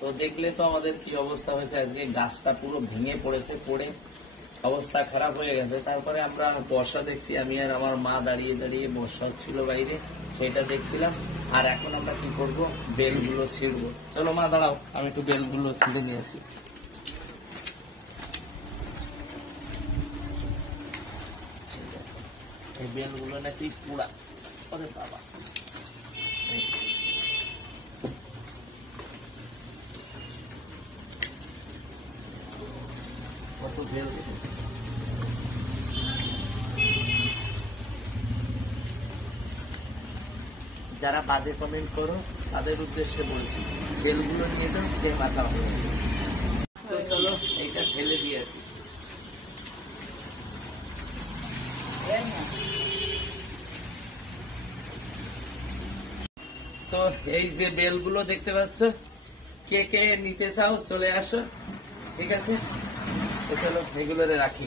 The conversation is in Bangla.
তো দেখলে তো আমাদের কি অবস্থা হয়েছে, আজকে গাছটা পুরো ভেঙে পড়েছে, পড়ে অবস্থা খারাপ হয়ে গেছে। তারপরে আমরা বর্ষা দেখছি, আমি আর আমার মা দাঁড়িয়ে দাঁড়িয়ে, বর্ষা হচ্ছিল বাইরে, সেটা দেখছিলাম। আর এখন আমরা কি করব, বেলগুলো ছিঁড়বো। চলো মা দাঁড়াও, আমি একটু বেলগুলো ছিঁড়ে নিয়ে আসি। এই বেলগুলো নাকি পুরা, ওরে বাবা, কত বেল। যারা বাজে কমেন্ট করো তাদের উদ্দেশ্যে বলছি, বেলগুলো নিয়ে যাও, সে মাথা হবে। তো চলো এইটা ফেলে দিয়ে আসি। তো এই যে বেলগুলো দেখতে পাচ্ছ, কে কে নিতে চাও চলে আসো, ঠিক আছে? তো চলো এগুলো রাখি।